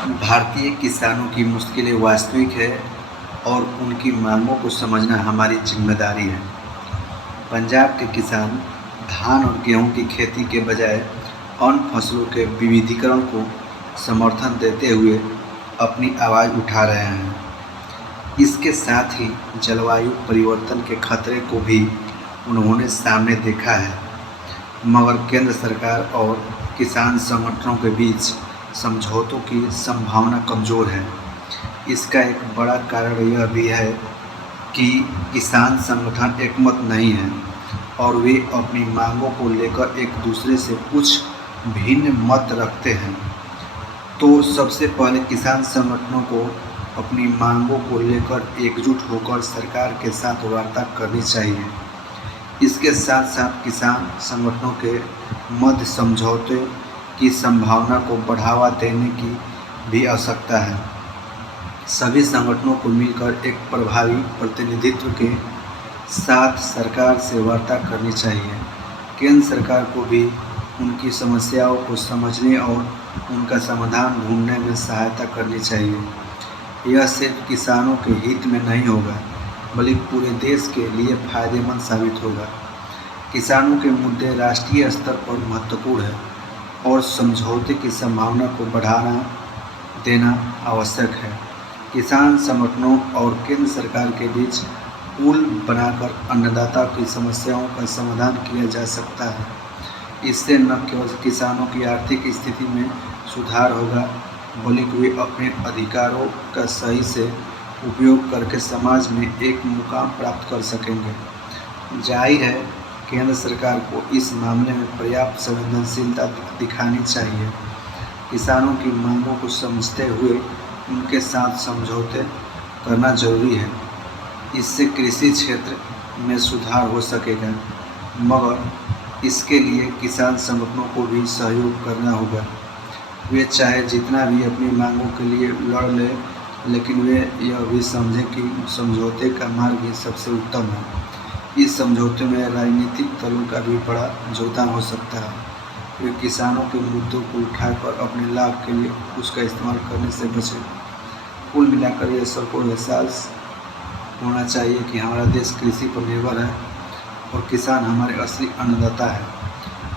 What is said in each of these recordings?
भारतीय किसानों की मुश्किलें वास्तविक है और उनकी मांगों को समझना हमारी जिम्मेदारी है। पंजाब के किसान धान और गेहूं की खेती के बजाय अन्य फसलों के विविधीकरण को समर्थन देते हुए अपनी आवाज़ उठा रहे हैं। इसके साथ ही जलवायु परिवर्तन के खतरे को भी उन्होंने सामने देखा है, मगर केंद्र सरकार और किसान संगठनों के बीच समझौतों की संभावना कमज़ोर है। इसका एक बड़ा कारण यह भी है कि किसान संगठन एकमत नहीं हैं और वे अपनी मांगों को लेकर एक दूसरे से कुछ भिन्न मत रखते हैं। तो सबसे पहले किसान संगठनों को अपनी मांगों को लेकर एकजुट होकर सरकार के साथ वार्ता करनी चाहिए। इसके साथ साथ किसान संगठनों के मध्य समझौते की संभावना को बढ़ावा देने की भी आवश्यकता है। सभी संगठनों को मिलकर एक प्रभावी प्रतिनिधित्व के साथ सरकार से वार्ता करनी चाहिए। केंद्र सरकार को भी उनकी समस्याओं को समझने और उनका समाधान ढूंढने में सहायता करनी चाहिए। यह सिर्फ किसानों के हित में नहीं होगा, बल्कि पूरे देश के लिए फायदेमंद साबित होगा। किसानों के मुद्दे राष्ट्रीय स्तर पर महत्वपूर्ण है और समझौते की संभावना को बढ़ावा देना आवश्यक है। किसान संगठनों और केंद्र सरकार के बीच पुल बनाकर अन्नदाता की समस्याओं का समाधान किया जा सकता है। इससे न केवल किसानों की आर्थिक स्थिति में सुधार होगा, बल्कि वे अपने अधिकारों का सही से उपयोग करके समाज में एक मुकाम प्राप्त कर सकेंगे। जाहिर है, केंद्र सरकार को इस मामले में पर्याप्त संवेदनशीलता दिखानी चाहिए। किसानों की मांगों को समझते हुए उनके साथ समझौते करना जरूरी है। इससे कृषि क्षेत्र में सुधार हो सकेगा, मगर इसके लिए किसान संगठनों को भी सहयोग करना होगा। वे चाहे जितना भी अपनी मांगों के लिए लड़ लें, लेकिन वे यह भी समझें कि समझौते का मार्ग ही सबसे उत्तम है। इस समझौते में राजनीतिक दलों का भी बड़ा योगदान हो सकता है। वे किसानों के मुद्दों को उठाकर अपने लाभ के लिए उसका इस्तेमाल करने से बचें। कुल मिलाकर यह सबको एहसास होना चाहिए कि हमारा देश कृषि पर निर्भर है और किसान हमारे असली अन्नदाता है।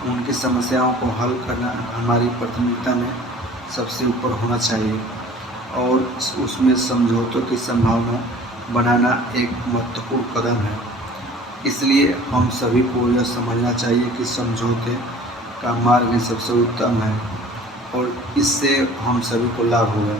उनकी समस्याओं को हल करना हमारी प्राथमिकता में सबसे ऊपर होना चाहिए और उसमें समझौतों की संभावना बनाना एक महत्वपूर्ण कदम है। इसलिए हम सभी को यह समझना चाहिए कि समझौते का मार्ग ही सबसे उत्तम है और इससे हम सभी को लाभ होगा।